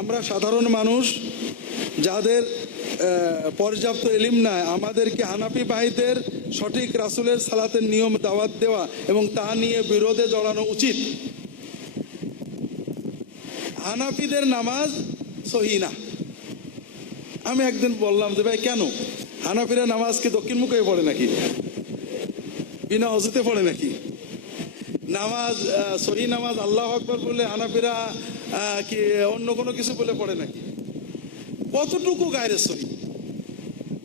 আমরা সাধারণ মানুষ যাদের পর্যাপ্ত এলিম নাই, আমাদেরকে হানাফি ভাইদের সঠিক রাসুলের সালাতের নিয়ম দাওয়াত দেওয়া এবং তা নিয়ে বিরোধে জড়ানো উচিত। হানাফিদের নামাজ সহি না। আমি একদিন বললাম যে, ভাই, কেন? হানাফিরা নামাজ কি দক্ষিণ মুখে পড়ে নাকি? বিনা অজুতে পড়ে নাকি? নামাজ সহি নামাজ আল্লাহ আকবর বলে হানাফিরা কি, অন্য কোনো কিছু বলে পড়ে নাকি? কতটুকু গায়ের সহি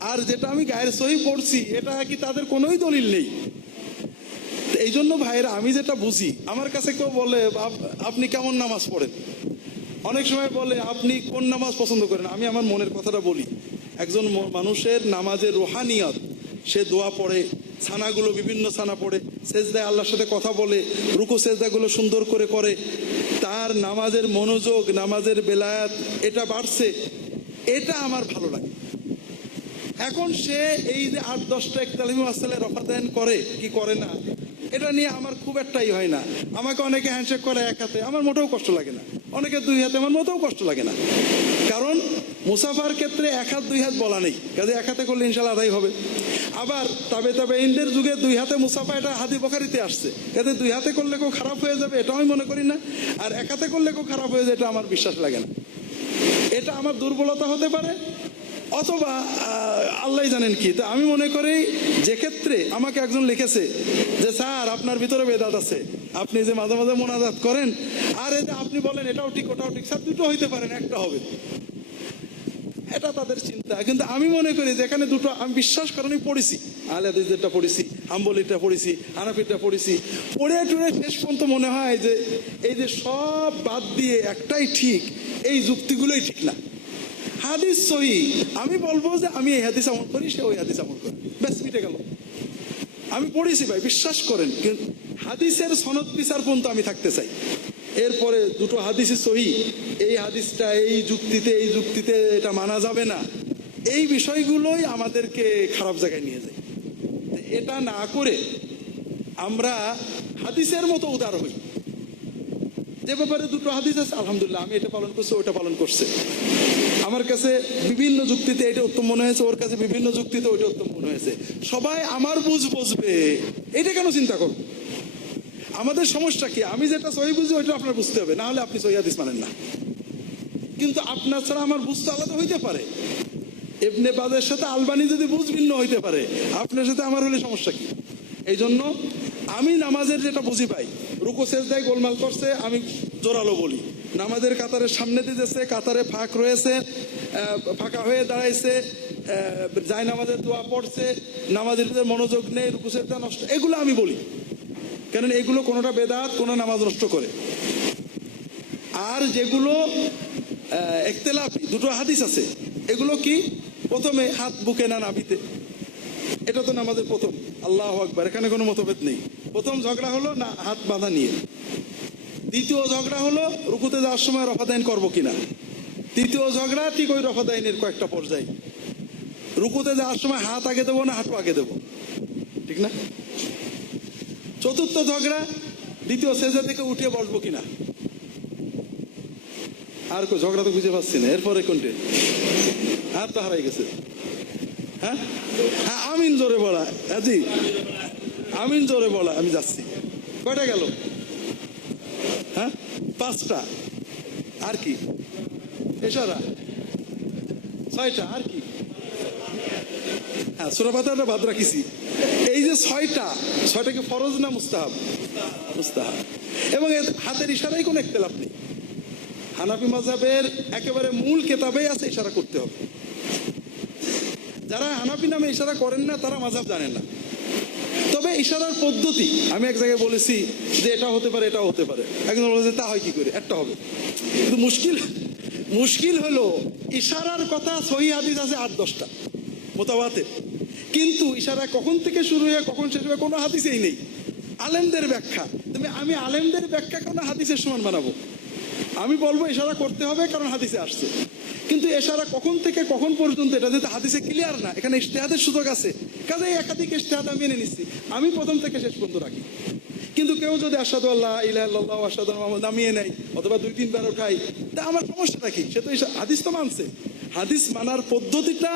আর যেটা আমি গায়ের সহি পড়ছি, এটা কি তাদের কোনোই দলিল নেই? এই জন্য ভাইয়েরা, আমি যেটা বুঝি, আমার কাছে কেউ বলে, "আপ- আপনি কেমন নামাজ পড়েন? অনেক সময় বলে, আপনি কোন নামাজ পছন্দ করেন? আমি আমার মনের কথাটা বলি। একজন মানুষের নামাজের রোহানিয়ত, সে দোয়া পড়ে, ছানাগুলো বিভিন্ন ছানা পড়ে, সেজদায় আল্লাহর সাথে কথা বলে, রুকু সেজদাগুলো সুন্দর করে করে। তার নামাজের মনোযোগ, নামাজের বেলায়াত, এটা বাড়ছে। এটা আমার ভালো লাগে। এখন সে এই যে আট, দশটা একতালিম আসলে রফাদায়ন করে, কি করে না, এটা নিয়ে আমার খুব একটাই হয় না। আমাকে অনেকে হ্যান্ডশেক করে এক হাতে, আমার মোটেও কষ্ট লাগে না। অনেকে দুই হাতে, আমার মোটেও কষ্ট লাগে না। কারণ মুসাফার ক্ষেত্রে এক হাত, দুই হাত বলা নেই। কাজে এক হাতে করলে ইনশাল্লাহ আদায় হবে। আবার তবে তবে ইন্ডের যুগে দুই হাতে মুসাফা এটা হাদি বখারিতে আসছে। এতে দুই হাতে করলে কেউ খারাপ হয়ে যাবে এটা আমি মনে করি না। আর এক হাতে করলে কেউ খারাপ হয়ে যায়, এটা আমার বিশ্বাস লাগে না। এটা আমার দুর্বলতা হতে পারে, অথবা আল্লাহ জানেন কি। তো আমি মনে করি যে ক্ষেত্রে আমাকে একজন লিখেছে যে, স্যার, আপনার ভিতরে বেদাত আছে। আপনি যে মাঝে মাঝে মোনাজাত করেন, আর এই যে আপনি বলেন এটাও ঠিক, ওটাও ঠিক। স্যার, দুটো হইতে পারেন একটা হবে। এটা তাদের চিন্তা। কিন্তু আমি মনে করি যে এখানে দুটো, আমি বিশ্বাস আমি পড়েছি। আলাদিসেরটা পড়েছি আম্বলিটা পড়েছি হানাফিটা পড়েছি। পড়ে টুড়ে শেষ পর্যন্ত মনে হয় যে এই যে সব বাদ দিয়ে একটাই ঠিক, এই যুক্তিগুলোই ঠিক না। হাদিস সহি। আমি বলব যে আমি এই হাদিস আমল করি সে ওই হাদিস আমল করি। ব্যাস, মিটে গেল। আমি পড়েছি ভাই, বিশ্বাস করেন হাদিসের সনদ বিচার পর্যন্ত আমি থাকতে চাই। এরপরে দুটো হাদিসই সহি, এই হাদিসটা, এই যুক্তিতে এই যুক্তিতে এটা মানা যাবে না। এই বিষয়গুলোই আমাদেরকে খারাপ জায়গায় নিয়ে যায়। এটা না করে আমরা হাদিসের মতো উদার হই। যে ব্যাপারে দুটো হাদিস আছে, আলহামদুলিল্লাহ, আমি এটা পালন করছি ওটা পালন করছে। আমার কাছে বিভিন্ন যুক্তিতে এটা উত্তম মনে হয়েছে, ওর কাছে বিভিন্ন যুক্তিতে ওইটা উত্তম মনে হয়েছে। সবাই আমার বুঝ বুঝবে, এটা কেন চিন্তা করব আমাদের সমস্যা কি? আমি যেটা সহি বুঝি, ওইটা আপনার বুঝতে হবে, না হলে আপনি সহি হাদিস মানেন না। কিন্তু আপনার ছাড়া আমার বুঝতে আলাদা হইতে পারে। এমনি বাদের সাথে আলবানি যদি বুঝ ভিন্ন হইতে পারে, আপনার সাথে আমার হলে সমস্যা কি? এই জন্য আমি নামাজের যেটা বুঝি পাই রুকু শেষ দেয় গোলমাল করছে, আমি জোরালো বলি। নামাজের কাতারের সামনে দিতেছে, কাতারে ফাঁক রয়েছে ফাঁকা হয়ে দাঁড়াইছে যাই নামাজের দোয়া পড়ছে, নামাজের মনোযোগ নেই রুকু দেওয়া নষ্ট, এগুলো আমি বলি। কেননা এগুলো কোনোটা বেদাত, কোনো নামাজ নষ্ট করে। আর যেগুলো একতেলাফি, দুটো হাদিস আছে। এগুলো কি? প্রথমে হাত বুকে না নাবিতে এটা তো নামাজের প্রথম। আল্লাহ আকবার, এখানে কোনো মতভেদ নেই। প্রথম ঝগড়া হলো না, হাত বাঁধা নিয়ে। দ্বিতীয় ঝগড়া হলো রুকুতে যাওয়ার সময় রফাদাইন করব কিনা। তৃতীয় ঝগড়া ঠিক ওই রফাদাইনের কয়েকটা পর্যায়ে। রুকুতে যাওয়ার সময় হাত আগে দেবো না হাঁটু আগে দেবো। ঠিক না? চতুর্থ ঝগড়া, দ্বিতীয় সেজা থেকে উঠে বসবো কিনা। আর কই, ঝগড়া তো বুঝে পাচ্ছি না, এরপরে কোনটে? হাত তো হারাই গেছে। হ্যাঁ? হ্যাঁ আমিন জোরে বলা হ্যাঁ জি আমিন জোরে বলা, আমি যাচ্ছি। কয়টা গেল? হ্যাঁ? পাঁচটা। আর কি? এসারা ছয়টা, আর কি? হ্যাঁ সুরাপাতাটা বাদ রাখিছি। এই যে ছয়টা ছয়টা কি ফরজ না মুস্তাহাব? মুস্তাহাব। এবং হাতের ইশারাই কোনো একতেলাপ নেই। হানাফি মাজাবের একেবারে মূল কেতাবেই আছে ইশারা করতে হবে। যারা হানাফি নামে ইশারা করেন না, তারা মাজাব জানেন না। তবে ইশারার পদ্ধতি, আমি এক জায়গায় বলেছি যে এটা হতে পারে এটা হতে পারে। একজন বলেছে, তা হয় কি করে? একটা হবে। কিন্তু মুশকিল মুশকিল হলো, ইশারার কথা সহি হাদিস আছে আট, দশটা, মোতাবাতে। কিন্তু ইশারা কখন থেকে শুরু হয়ে, কখন শেষ হবে কোনো হাদিসেই নেই। আলেমদের ব্যাখ্যা। তুমি, আমি আলেমদের ব্যাখ্যা কোনো হাদিসের সমান বানাবো? আমি বলব, ইশারা করতে হবে, কারণ হাদিসে আসছে। কিন্তু এশারা কখন থেকে কখন পর্যন্ত, এটা যেহেতু হাদিসে ক্লিয়ার না, এখানে ইশতেহাদের সুযোগ আছে। কাজে একাধিক ইশতেহাদ মেনে নিচ্ছি আমি প্রথম থেকে শেষ পর্যন্ত রাখি। কিন্তু কেউ যদি আসাদু আল্লাহ ইলাহ আসাদু মোহাম্মদ নামিয়ে নেয়, অথবা দুই, তিনবার ওঠাই তা আমার সমস্যাটা কি? সে তো হাদিস তো মানছে। হাদিস মানার পদ্ধতিটা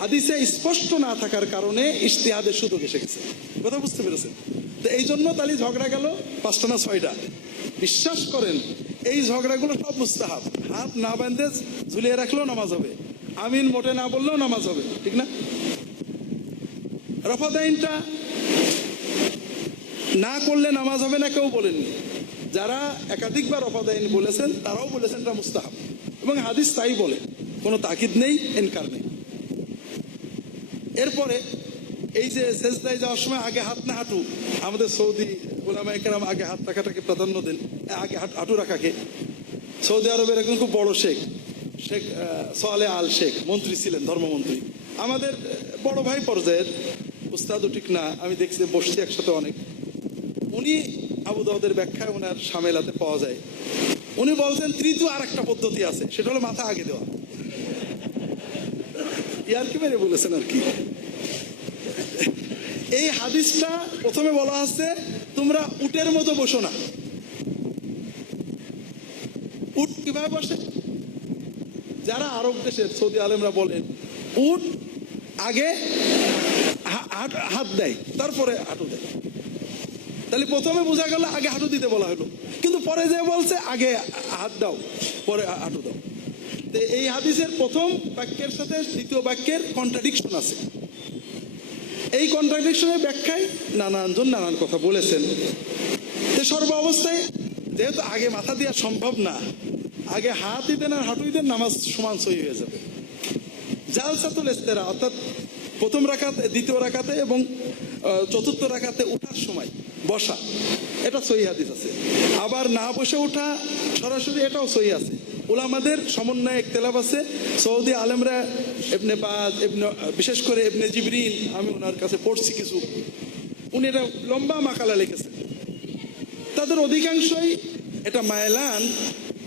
হাদিসে স্পষ্ট না থাকার কারণে ইশতেহাদের সুযোগ এসে গেছে। কথা বুঝতে পেরেছেন? তো এই জন্য তাহলে ঝগড়া গেল পাঁচটা না ছয়টা। বিশ্বাস করেন, এই ঝগড়াগুলো সব মুস্তাহাব। হাত না বাঁধে ঝুলিয়ে রাখলেও নামাজ হবে। আমিন মোটে না বললেও নামাজ হবে। ঠিক না? রফাদাইনটা না করলে নামাজ হবে না, কেউ বলেননি। যারা একাধিকবার রফাদাইন বলেছেন, তারাও বলেছেন এটা মুস্তাহাব। এবং হাদিস তাই বলে, কোনো তাকিদ নেই, এনকার নেই। এরপরে এই যে সেজদায় যাওয়ার সময় আগে হাত না হাঁটু, আমাদের সৌদি ওলামা একরাম আগে হাত রাখাটাকে প্রাধান্য দেন, আগে হাঁটু রাখাকে। সৌদি আরবের একজন খুব বড় শেখ শেখ সোয়ালে আল শেখ, মন্ত্রী ছিলেন, ধর্মমন্ত্রী। আমাদের বড় ভাই পর্যায়ের উস্তাদও ঠিক না, আমি দেখছি বসছি একসাথে অনেক। উনি আবু দাউদের ব্যাখ্যায় ওনার সামেলাতে পাওয়া যায়। উনি বলছেন, তৃতীয় আর একটা পদ্ধতি আছে, সেটা হলো মাথা আগে দেওয়া। ইয়ার কি মেরে বলেছেন আর কি? এই হাদিসটা প্রথমে বলা আছে তোমরা উটের মতো বসো না। উট কীভাবে বসে? যারা আরব দেশের সৌদি আলেমরা বলেন উট আগে হাত- দেয়, তারপরে হাঁটু দেয়। তাহলে প্রথমে বোঝা গেল আগে হাঁটু দিতে বলা হলো। কিন্তু পরে যে বলছে, আগে হাত দাও, পরে হাঁটু দাও। এই হাদিসের প্রথম বাক্যের সাথে দ্বিতীয় বাক্যের কন্ট্রাডিকশন আছে। এই কন্ট্রাডিকশনের ব্যাখ্যায় নানানজন নানান কথা বলেছেন। তো সর্ব অবস্থায় যেহেতু আগে মাথা দেওয়া সম্ভব না, আগে হাতই দেন আর হাঁটুই দেন নামাজ সমান সই হয়ে যাবে। জালসাতুল ইস্তেরা, অর্থাৎ প্রথম রাখাতে দ্বিতীয় রাখাতে এবং চতুর্থ রাখাতে ওঠার সময়, বসা। এটা সহি হাদিস আছে। আবার না বসে ওঠা সরাসরি এটাও সহি আছে। ওলামাদের সমন্বয়ে একতেলাপ আছে। সৌদি আলেমরা এবনে বাজ এবনে বিশেষ করে এবনে জিবরিন আমি ওনার কাছে পড়ছি কিছু। উনি এটা লম্বা মাকালা লিখেছেন। তাদের অধিকাংশই এটা মায়লান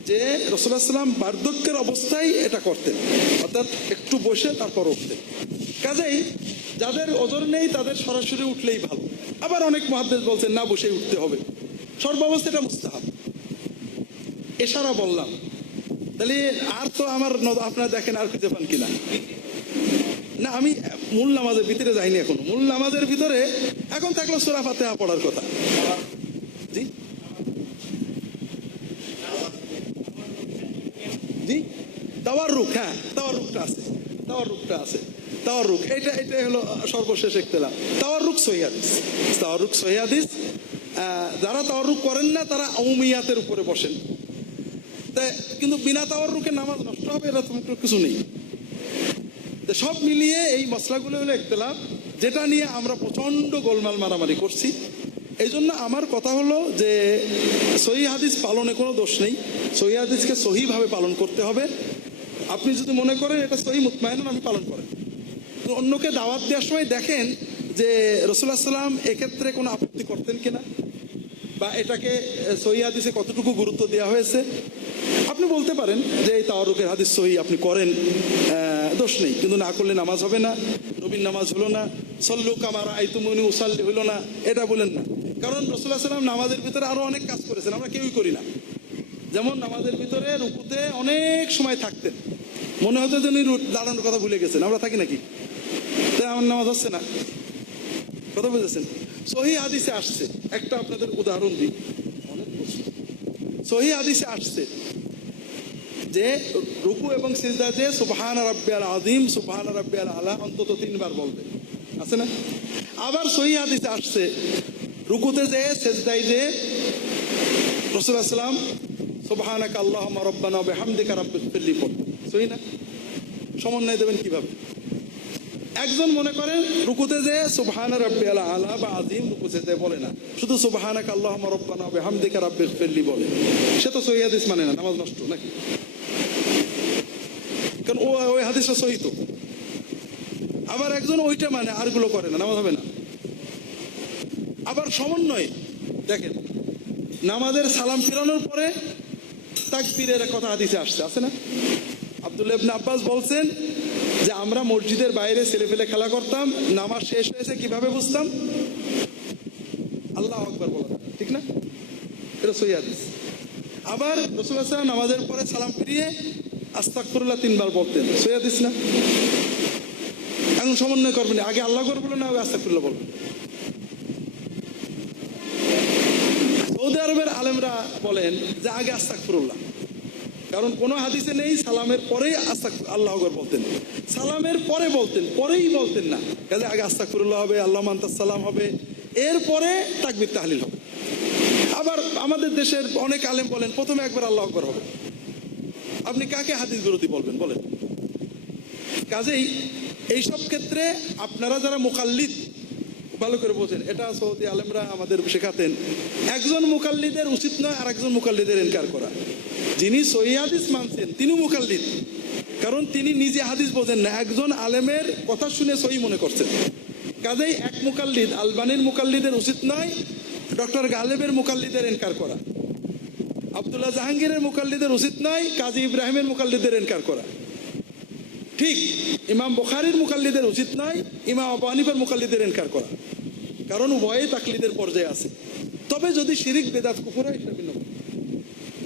যে রসুল্লাহ সাল্লাম বার্ধক্যের অবস্থায় এটা করতেন। অর্থাৎ একটু বসে, তারপর উঠতেন। কাজেই যাদের ওজন নেই তাদের সরাসরি উঠলেই ভালো। আবার অনেক মহাদ্দেশ বলছেন, না বসে উঠতে হবে। সর্বাবস্থা এটা মুস্তাহাব এছাড়া বললাম, তাহলে আর তো আমার আপনারা দেখেন আর খুঁজে পান কিনা? না, আমি মূল নামাজের ভিতরে যাইনি এখনও। মূল নামাজের ভিতরে এখন থাকল সোরা ফাতেহা পড়ার কথা। জি? জি? তাওয়ার রুখ হ্যাঁ তাওয়ার রুখটা আছে। তাওয়ার রুখটা আছে। তাওয়ার রুখ এটা এটা হলো সর্বশেষ একতলাম তাওয়ার রুখ সহিয়াদিস তাওয়ার যারা তাওয়ার রুখ করেন না, তারা অমিয়াতের উপরে বসেন। কিন্তু বিনা তাওয়ার রুখে নামাজ নষ্ট হবে এটা তো কিছু নেই। সব মিলিয়ে এই মশলাগুলো হলো একতলাফ যেটা নিয়ে আমরা প্রচণ্ড গোলমাল মারামারি করছি। এই জন্য আমার কথা হলো যে, সহি হাদিস পালনে কোনো দোষ নেই। সহি হাদিসকে সহিভাবে পালন করতে হবে। আপনি যদি মনে করেন এটা সহি মুতমাইন আমি পালন করেন। অন্যকে দাওয়াত দেওয়ার সময় দেখেন যে রসুল্লাহ সাল্লাম এক্ষেত্রে কোনো আপত্তি করতেন কিনা? বা এটাকে সহি হাদিসে কতটুকু গুরুত্ব দেওয়া হয়েছে? আপনি বলতে পারেন যে এই তাওয়ারুকের হাদিস সহি, আপনি করেন দোষ নেই। কিন্তু না করলে নামাজ হবে না নবীন নামাজ হলো না, সল্লু কামারা আইতুমনি উসাল্লি হলো না, এটা বলেন না। কারণ রসুল্লাহ সাল্লাম নামাজের ভিতরে আরও অনেক কাজ করেছেন, আমরা কেউই করি না। যেমন নামাজের ভিতরে রুকুতে অনেক সময় থাকতেন। মনে হতো যে উনি দাঁড়ানোর কথা ভুলে গেছেন, আমরা থাকি নাকি? তাই আমার নামাজ হচ্ছে না। কথা বুঝেছেন? সহি হাদিসে আসছে। একটা আপনাদের উদাহরণ দিই। সহি হাদিসে আসছে যে, রুকু এবং সিজদাতে সুবহান রাব্বিয়াল আযীম, সুবহান রাব্বিয়াল আলা অন্তত তিনবার বলবে। আছে না? আবার সহি হাদিসে আসছে, রুকুতে যে, সেজদায় যে রাসূলুল্লাহ সাল্লাম সুবহানাকা আল্লাহুম্মা রাব্বানা ওয়া বিহামদিকা রাব্বিগফিরলি পড়বে। সহি না? সমন্বয় দেবেন কীভাবে? একজন মনে করেন রুকুতে যে সুবহান রাব্বিয়াল আলা বা আযীম রুকুতে বলে না। শুধু সুবহানাক আল্লাহুম্মা রাব্বানা ওয়া বিহামদিকা রাব্বিগফিরলি বলে। সে তো সহিহ হাদিস মানে না, নামাজ নষ্ট নাকি? কারণ ও ওই হাদিসটা সহি তো। আবার একজন ওইটা মানে আরগুলো করে না, নামাজ হবে না। আবার সমন্বয়, দেখেন, নামাজের সালাম ফিরানোর পরে তাকবীরের কথা হাদিসে আসছে, আছে না? আব্দুল্লাহ আব্বাস বলছেন যে আমরা মসজিদের বাইরে ছেলে ফেলে খেলা করতাম, নামাজ শেষ হয়েছে কীভাবে বুঝতাম? আল্লাহ আকবার বলা ঠিক না? এটা সহি হাদিস। আবার রসুল্লাহ সাল্লাম নামাজের পরে সালাম ফিরিয়ে আস্তাকফিরুল্লাহ তিনবার বলতেন। সহি হাদিস না? এখন সমন্বয় করবেন, আগে আল্লাহ করে বলবেন, না আগে আস্তাকফিরুল্লাহ বলবেন? সৌদি আরবের আলেমরা বলেন যে আগে আস্তাকফিরুল্লাহ কারণ কোনো হাদিসে নেই, সালামের পরেই আস্তাক আল্লাহ বলতেন। সালামের পরে বলতেন, পরেই বলতেন না। কাজে আগে আস্তাকফিরুল্লাহ হবে, আল্লাহ সালাম হবে, এরপরে তাকবির তাহলিল হবে। আবার আমাদের দেশের অনেক আলেম বলেন, প্রথমে একবার আল্লাহ আকবর হবে। আপনি কাকে হাদিস বিরোধী বলবেন, বলেন? কাজেই এইসব ক্ষেত্রে আপনারা যারা মোকাল্লিদ, ভালো করে বোঝেন, এটা সৌদি আলেমরা আমাদের শেখাতেন, একজন মুকাল্লিদের উচিত নয় আর একজন মুকাল্লিদের এনকার করা। যিনি সহি হাদিস মানছেন তিনি মুকাল্লিদ। কারণ তিনি নিজে হাদিস বোঝেন না, একজন আলেমের কথা শুনে সহি মনে করছেন। কাজেই এক মুকাল্লিদ আলবানির মুকাল্লিদের উচিত নয়, ডক্টর গালেবের মুকাল্লিদের এনকার করা। আব্দুল্লাহ জাহাঙ্গীরের মুকাল্লিদের উচিত নয়, কাজী ইব্রাহিমের মুকাল্লিদের এনকার করা। ঠিক, ইমাম বুখারির মুকাল্লিদের উচিত নয়, ইমাম আবু মুকাল্লিদের এনকার করা। কারণ উভয়ে তাকলিদের পর্যায়ে আছে। তবে যদি শিরিক, বেদাত হয় সেটা ভিন্ন।